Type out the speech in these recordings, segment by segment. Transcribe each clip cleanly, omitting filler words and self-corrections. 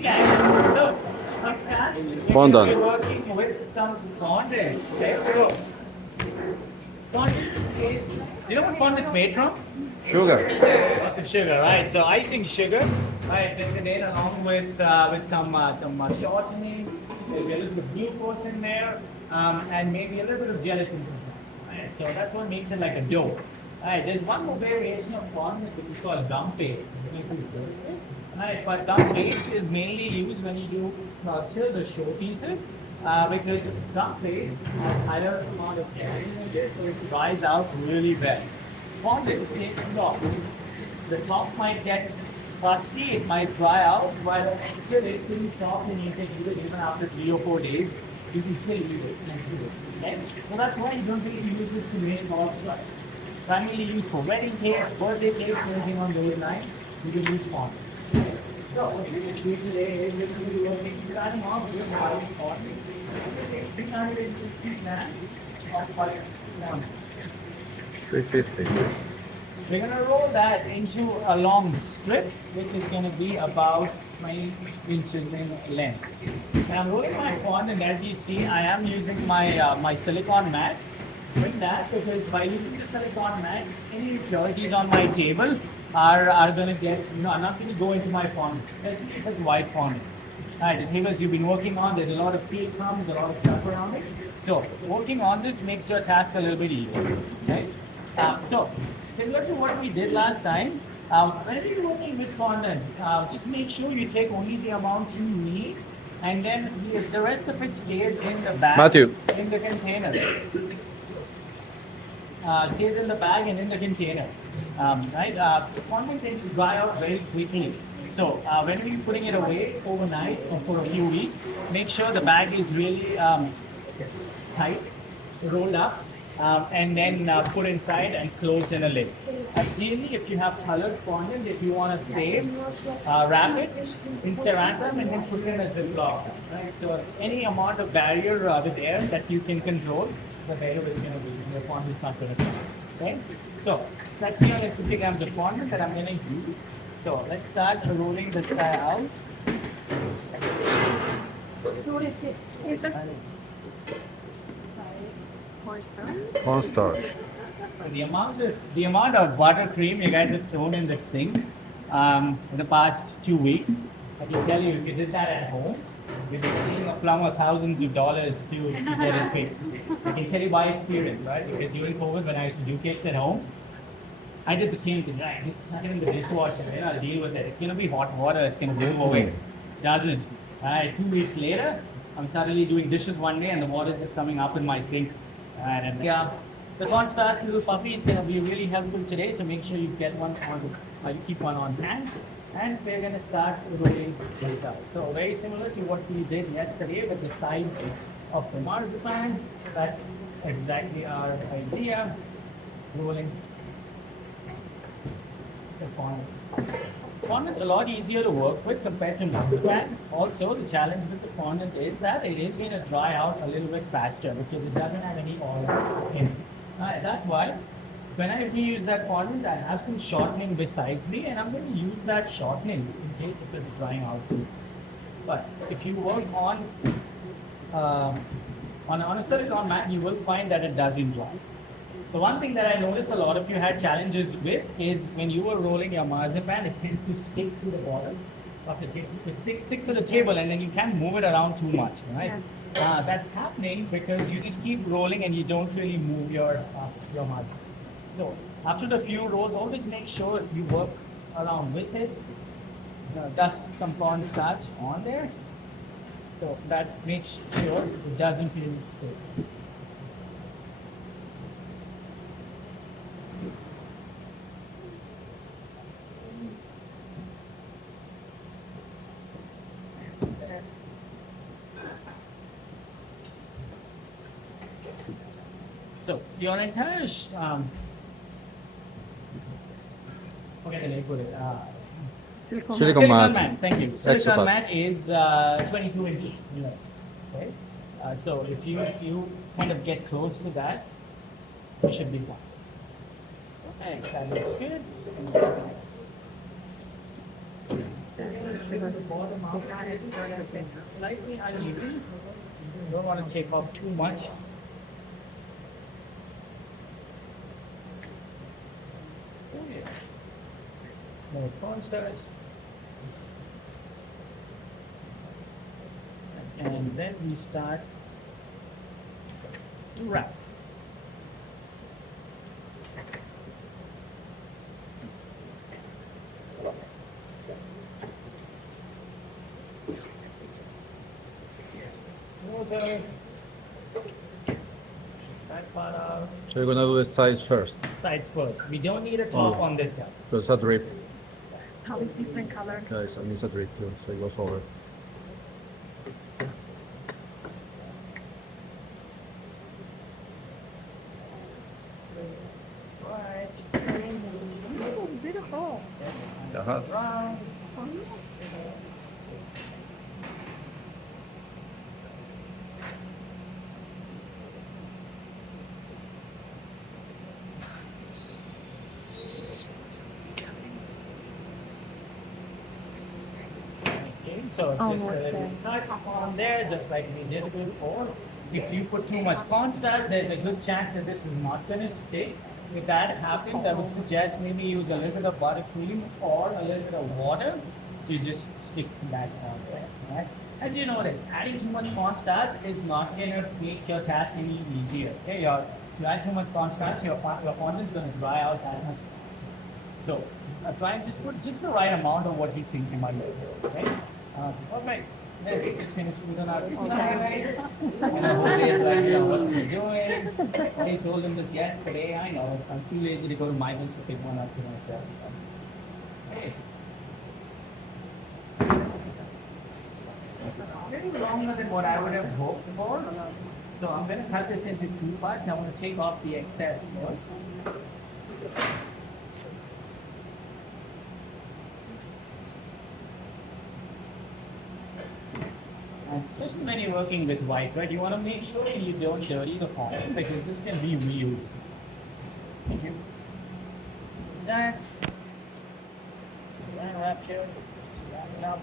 Hey guys, so Fondant. we're working with some fondant. Okay, so fondant is, do you know what fondant's made from? Sugar. Lots of sugar, right? So icing sugar, right? Then in along with some shortening, maybe a little bit of glucose in there, and maybe a little bit of gelatin. Right? So that's what makes it like a dough. Right? There's one more variation of fondant which is called gum paste. Right, but gum paste is mainly used when you do sculptures or showpieces because gum paste has higher amount of gelatin in it, so it dries out really well. Fondant stays soft. The top might get crusty, it might dry out, while the texture is pretty soft and you can use it even after 3 or 4 days. You can still use it. Okay? So that's why you don't really use this to make all stuff. Primarily used for wedding cakes, birthday cakes, anything on those lines. You can use fondant. So what we're going to do today is we're going to be working starting off with white fondant. 350 grams of white fondant. 350. We're going to roll that into a long strip, which is going to be about 20 inches in length. And I'm rolling my fondant, as you see, I am using my silicone mat. With that, because by using the silicone mat, any impurities on my table are going to get, are not going to go into my fondant, especially if it's white fondant. Right, the tables you've been working on, there's a lot of field crumbs, a lot of stuff around it. So working on this makes your task a little bit easier. Right? So similar to what we did last time, when you're working with fondant, just make sure you take only the amount you need, and then the rest of it stays in the bag, Matthew. in the container. Stays in the bag and in the container. Right? The fondant tends to dry out very quickly. So when you're putting it away overnight or for a few weeks, make sure the bag is really tight, rolled up, and then put inside and closed in a lid. Ideally, if you have colored fondant, if you want to save, wrap it in ceramide and then put it in a Ziploc. Right? So any amount of barrier with air that you can control, the better it's going to be. The fondant's not going to come. Okay? So that's 350 grams of fondant that I'm going to use. So let's start rolling this guy out. So what is it? Is it cornstarch? Cornstarch. So the amount of buttercream you guys have thrown in the sink in the past 2 weeks, I can tell you if you did that at home, you'd be paying a plumber thousands of dollars to get it fixed. I can tell you by experience, right? Because during COVID, when I used to do cakes at home, I did the same thing, right? Just chuck it in the dishwasher, deal with it. It's gonna be hot water, it's gonna go away. Doesn't. Right? 2 weeks later, I'm suddenly doing dishes one day and the water's just coming up in my sink. Right? And yeah, the cornstarch little puffy is gonna be really helpful today, so make sure you get one on, you keep one on hand. And we're gonna start rolling this guy. So very similar to what we did yesterday with the sides of the marzipan. That's exactly our idea. Rolling the fondant. Fondant is a lot easier to work with compared to marzipan. Also, the challenge with the fondant is that it is going to dry out a little bit faster because it doesn't have any oil in it. That's why when I reuse that fondant, I have some shortening besides me, and I'm going to use that shortening in case if it's drying out too. But if you work on a silicone mat, you will find that it doesn't dry. The one thing that I noticed a lot of you had challenges with is when you were rolling your marzipan, it tends to stick to the bottom of the table. It sticks to the table and then you can't move it around too much, right? That's happening because you just keep rolling and you don't really move your marzipan. So after the few rolls, always make sure you work around with it. Dust some cornstarch on there. So that makes sure it doesn't really stick. So your entire forget the name for it. Silicone mat. Mat. Thank you. Silicone mat is 22 inches. Okay. So if you kind of get close to that, you should be fine. Okay, that looks good. Just gonna trim the bottom out. It's slightly uneven. You don't want to take off too much. Oh yeah. More cornstarch. And then we start to wrap. That part out. So you're gonna do the sides first, Sides first. We don't need a top on this guy. because it's a drip. Top is different color. Guys, I mean it's a drip too, so it goes over. Right. Oh, beautiful. Jaha. Round. Okay, so Almost just a little there. touch on there, just like we did before. If you put too much cornstarch, there's a good chance that this is not going to stick. If that happens, I would suggest maybe use a little bit of buttercream or a little bit of water to just stick that on there. Right? As you notice, adding too much cornstarch is not going to make your task any easier. Okay, if you add too much cornstarch, your fondant is going to dry out that much faster. So try and just put just the right amount of what you think you might need. Okay? Perfect. There, we just finished with our sides. And Jose's like, what's he doing? I told him this yesterday. I know. I was too lazy to go to Michael's to pick one up for myself. So. Hey. This is a little longer than what I would have hoped for. So I'm going to cut this into two parts. I want to take off the excess first. And especially when you're working with white, right? You want to make sure you don't dirty the fondant because this can be reused. So, thank you. That. So that wrap here. Just wrap it up.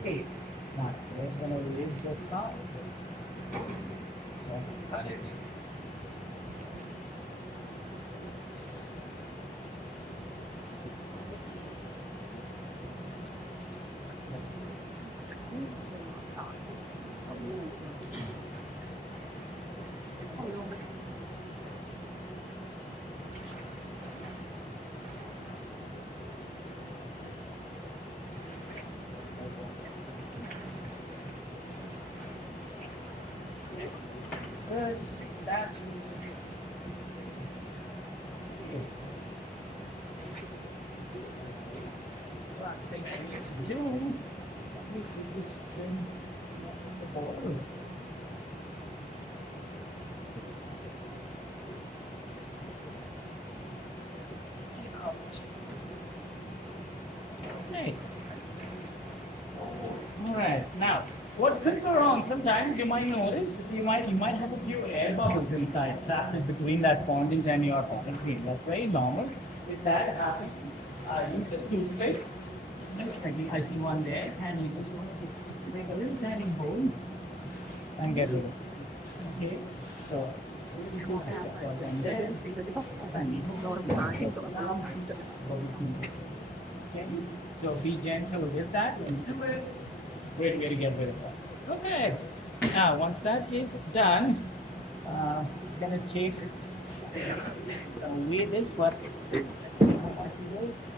Okay. Now, we're going to release this top. So, cut it. There's that. Last thing I need to do is to just trim the border. Out. Okay. All right. Now, what could go wrong? Sometimes you might notice you might have a few air bubbles inside, trapped in between that fondant and your fondant cream. That's very normal. If that happens, use a toothpick. I see one there, and you just want to make a little tiny hole and get rid of it. Okay, so. And then, okay, so be gentle with that and do it. Great way to get rid of that. Okay. Now, once that is done, gonna take away this, but let's see how much it is.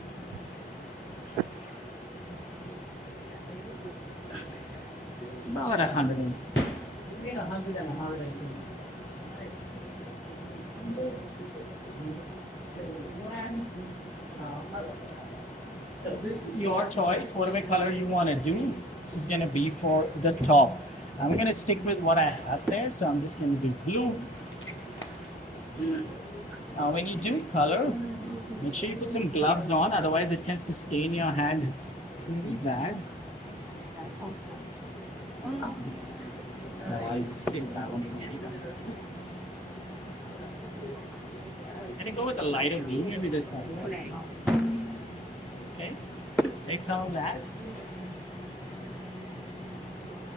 About 100. Between 100 and 120. So this is your choice, whatever color you want to do. This is going to be for the top. I'm going to stick with what I have there, so I'm just going to do blue. Now when you do color, make sure you put some gloves on, otherwise it tends to stain your hand really bad. I'll sit down. Can you go with a lighter blue? Maybe this one. Okay, take some of that.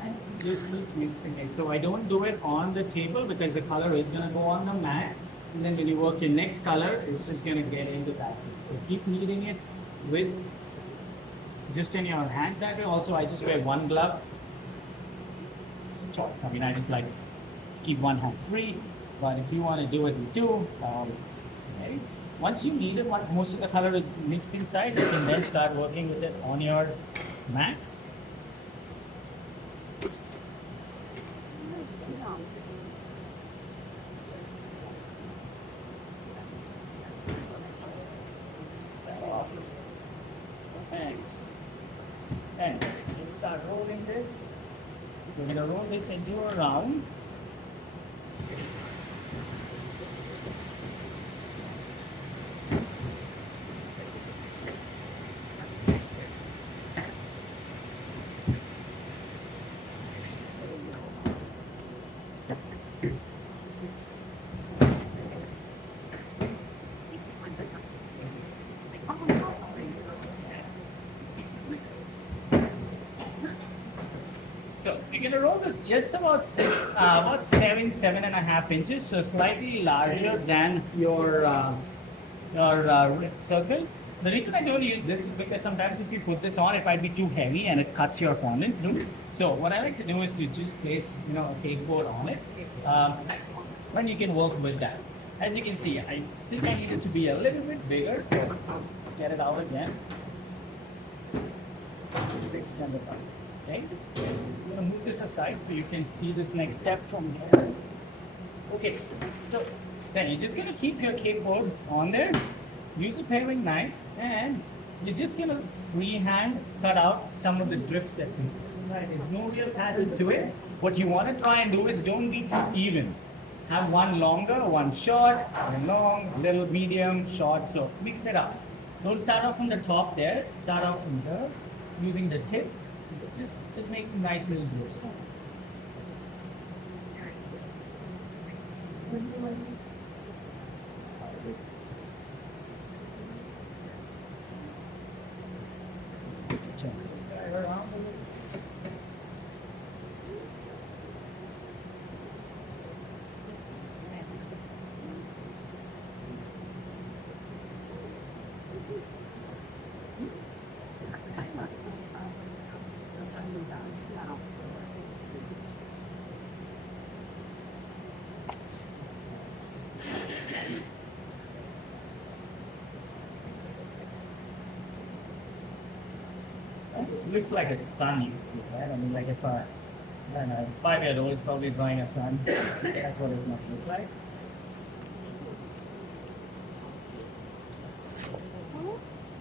And just keep mixing it. So I don't do it on the table because the color is going to go on the mat. And then when you work your next color, it's just going to get into that. So keep kneading it with just in your hands that way. Also, I just wear one glove. It's a choice. I mean, I just like to keep one hand free. But if you want to do it with two, okay. Once you knead it, once most of the color is mixed inside, you can then start working with it on your mat. And let's start rolling this. So we're going to roll this into a round. So we're going to roll this just about about 7.5 inches, so slightly larger than your circle. The reason I don't use this is because sometimes if you put this on, it might be too heavy and it cuts your fondant through. So what I like to do is to just place, a cake board on it, and you can work with that. As you can see, I think I need it to be a little bit bigger, so let's get it out again. Just extend it out. Okay, I'm going to move this aside so you can see this next step from here. Okay, so then you're just going to keep your cake board on there, use a paring knife, and you're just going to freehand cut out some of the drips that you see. Right? There's no real pattern to it. What you want to try and do is don't be too even. Have one longer, one short, one long, little medium, short, so mix it up. Don't start off from the top there, start off from here, using the tip. Just make some nice little drips. Turn this guy around a little. So this looks like a sun, you can see, right? I mean, like if I don't know, a 5-year-old is probably drawing a sun. That's what it must look like.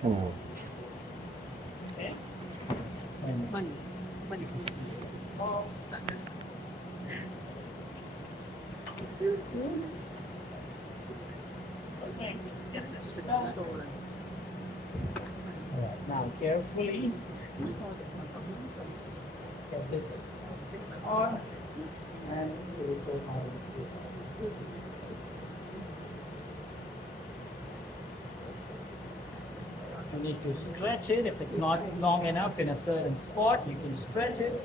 Oh. Okay. And Money. off. Okay, let's get this done. Alright, now carefully get this on and place it on. You need to stretch it. If it's not long enough in a certain spot, you can stretch it.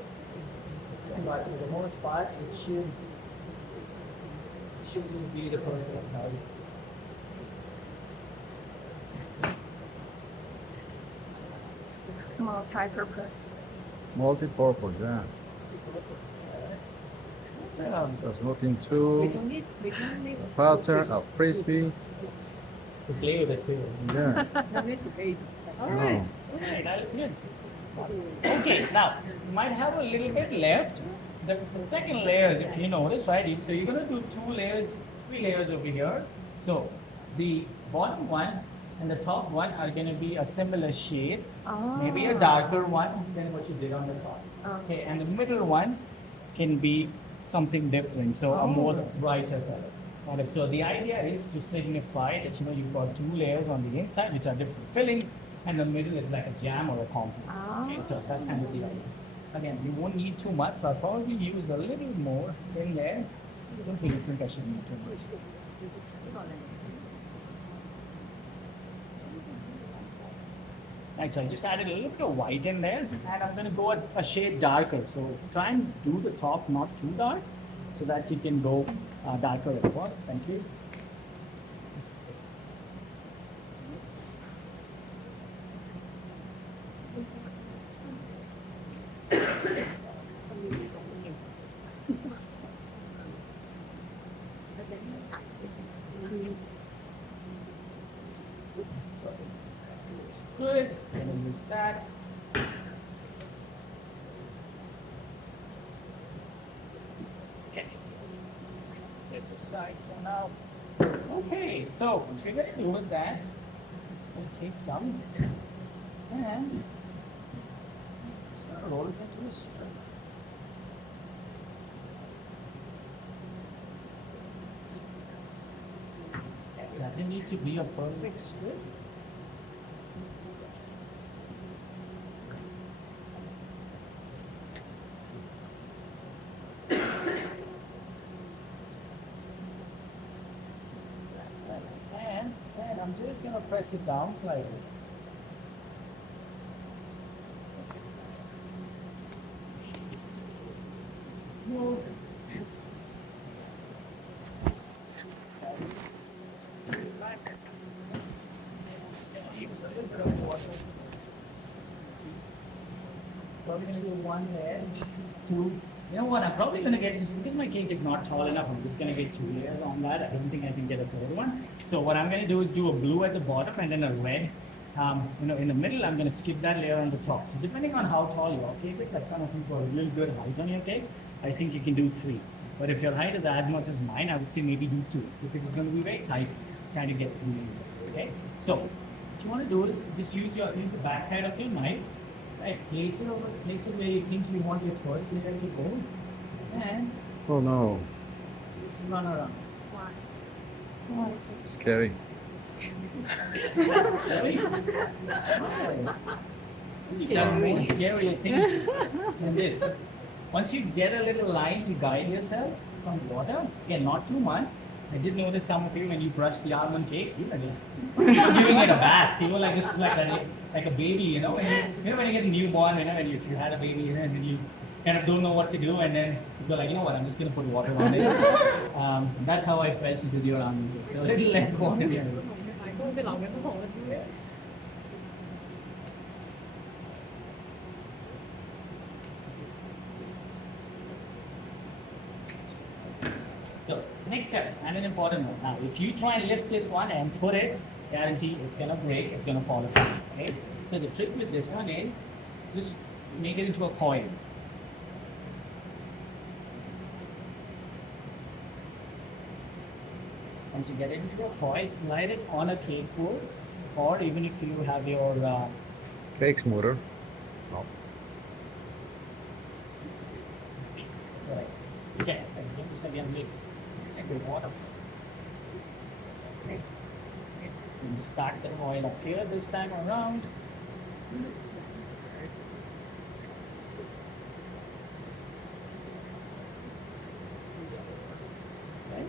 But for the most part, it should just be the perfect size. Multi-purpose. Multi-purpose, yeah. There's nothing too We don't need pattern, a frisbee. To play with it too. Yeah. no need to pay. Alright, alright, that's good. Awesome. Okay, now you might have a little bit left. The second layers, if you notice, right? So you're gonna do 3 layers over here. So the bottom one and the top one are gonna be a similar shade, maybe a darker one than what you did on the top. Okay, and the middle one can be something different, so a more brighter color. Alright, so the idea is to signify that you've got 2 layers on the inside, which are different fillings, and the middle is like a jam or a compound. Okay, so that's kind of the idea. Again, you won't need too much, so I'll probably use a little more in there. I don't really think I should need too much. Right, so I just added a little bit of white in there, and I'm going to go a shade darker. So try and do the top not too dark, so that you can go darker at the bottom. Thank you. So looks good. I'm going to use that. Okay. This aside for now. Okay, so what we're going to do is that we'll take some and just going to roll it into a strip. It doesn't need to be a perfect strip. And then I'm just going to press it down slightly. Smooth. Probably going to do one there, two. You know what? I'm probably going to get, just because my cake is not tall enough, I'm just going to get 2 layers on that. I don't think I can get a third one. So what I'm going to do is do a blue at the bottom and then a red. In the middle, I'm going to skip that layer on the top. So depending on how tall your cake is, like some of you have a really good height on your cake, I think you can do 3. But if your height is as much as mine, I would say maybe do 2, because it's going to be very tight trying to get 3 layers. Okay? So what you want to do is just use the back side of your knife. Right, place it where you think you want your first layer to go, and Oh no, just run around. Why? scary. Scary? You've done more scarier things than this. Once you get a little line to guide yourself, some water, again, not too much. I did notice some of you when you brush the almond cake, you were giving it a bath. You were like this, like a baby, you know. When you get a newborn, and if you had a baby, and then you kind of don't know what to do, and then you go like, you know what, I'm just gonna put water on it. That's how I felt you did your almond cake. So a little less water. Yeah. So next step, and an important one. Now, if you try and lift this one and put it, guarantee it's gonna break, it's gonna fall apart. Okay. So the trick with this one is just make it into a coil. Once you get it into a coil, slide it on a cake board, or even if you have your Cake smoother. Oh. see, that's what I said. Okay, I give this again later. With water. And start the oil up here this time around. Okay.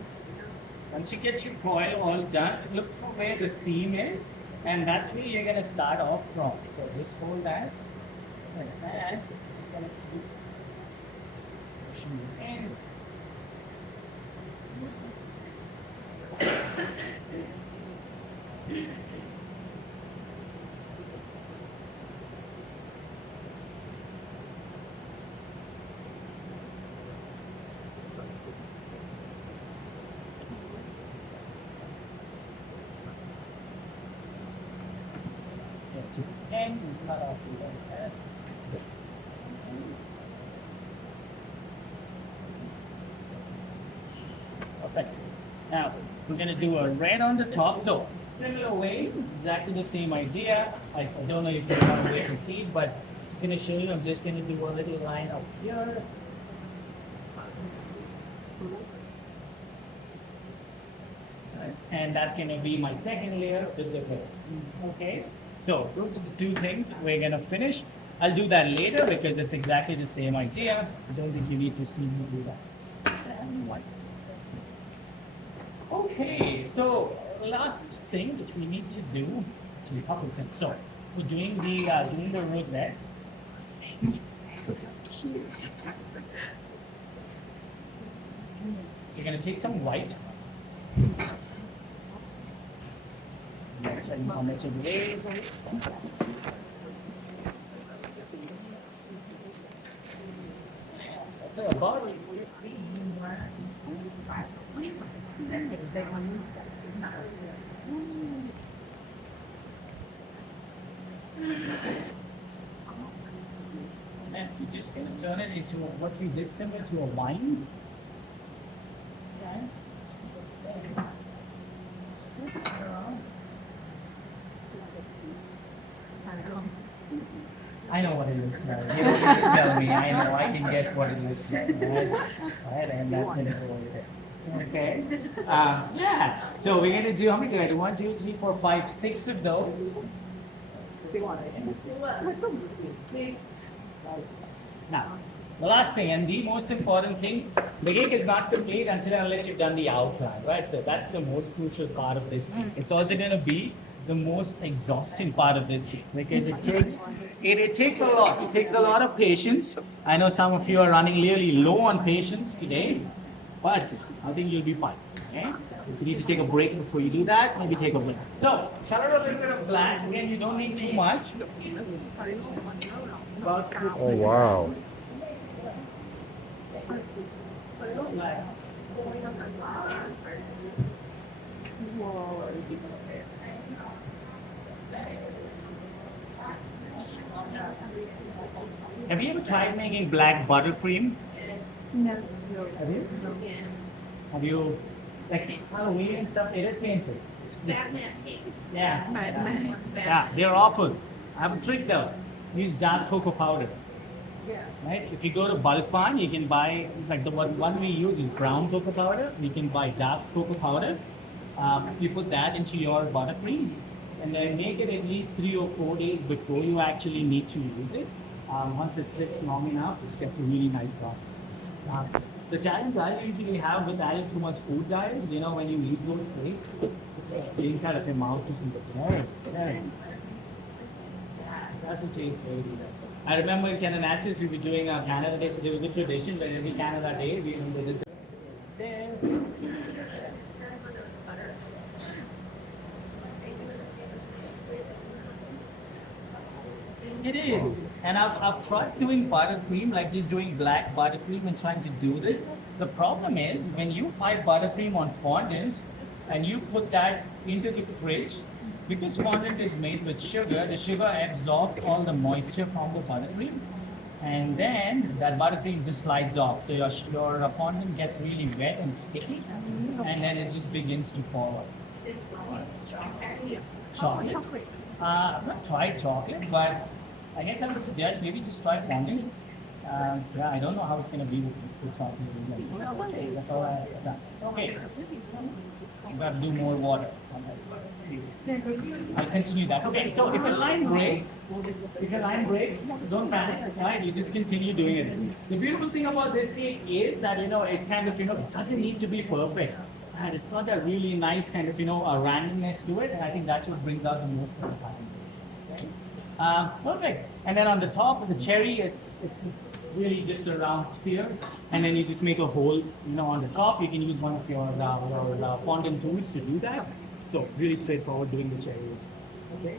Once you get your coil all done, look for where the seam is, and that's where you're gonna start off from. So just hold that like that. Just gonna keep pushing it in. Get to the end and cut off the excess. Perfect. Now we're going to do a red on the top. So similar way, exactly the same idea. I don't know if you want to wait to see, but just going to show you. I'm just going to do a little line up here. And that's going to be my second layer with the red. Okay. So those are the 2 things we're going to finish. I'll do that later because it's exactly the same idea. I don't think you need to see me do that. And 1. Okay, so last thing that we need to do, actually a couple of things. So for doing the rosettes. Cute. You're gonna take some white. Tell you how much it weighs. So about 15 grams. And you're just gonna turn it into what we did similar to a wine. Okay. Just twist it around. I know what it looks like. You don't need to tell me. I know. I can guess what it looks like. Right? And that's gonna go with it. Okay. Yeah. So we're gonna do how many? Do I do 1, 2, 3, 4, 5, 6 of those? 6. Right. Now, the last thing and the most important thing, the cake is not complete until and unless you've done the outline, right? So that's the most crucial part of this cake. It's also going to be the most exhausting part of this cake because it takes a lot. It takes a lot of patience. I know some of you are running really low on patience today, but I think you'll be fine. Okay? If you need to take a break before you do that, maybe take a break. So, color a little bit of black. Again, you don't need too much. About Oh wow. Have you ever tried making black buttercream? No. Have you? Have you, like Halloween and stuff? It is painful. Batman cake. Yeah. Batman. Yeah, they're awful. I have a trick though. Use dark cocoa powder. Yeah. Right? If you go to bulk barn, you can buy, like the one we use is brown cocoa powder. You can buy dark cocoa powder. You put that into your buttercream and then make it at least 3 or 4 days before you actually need to use it. Once it sits long enough, it gets a really nice product. The challenge I usually have with adding too much food dyes, you know, when you eat those cakes, the inside of your mouth just looks terrible. Terrible. Doesn't taste great either. I remember in Canada, we were doing Canada Day, so there was a tradition where every Canada Day we did there. It is. And I've tried doing buttercream, like just doing black buttercream and trying to do this. The problem is when you buy buttercream on fondant and you put that into the fridge, because fondant is made with sugar, the sugar absorbs all the moisture from the buttercream. And then that buttercream just slides off. So your fondant gets really wet and sticky. And then it just begins to fall off. Chocolate? I've not tried chocolate, but I guess I would suggest maybe just try fondant. Yeah, I don't know how it's going to be with chocolate. That's all I have done. Okay. I've got to do more water. I'll continue that. Okay, so if a line breaks, don't panic, right? You just continue doing it. The beautiful thing about this cake is that, it's kind of, it doesn't need to be perfect. And it's got that really nice kind of, a randomness to it. And I think that's what brings out the most of the time. Perfect. And then on the top of the cherry, it's really just a round sphere. And then you just make a hole, on the top. You can use one of your fondant tools to do that. So really straightforward doing the cherries. Okay.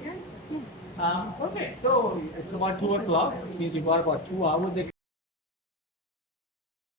Okay. So it's about 2 o'clock, which means you've got about 2 hours.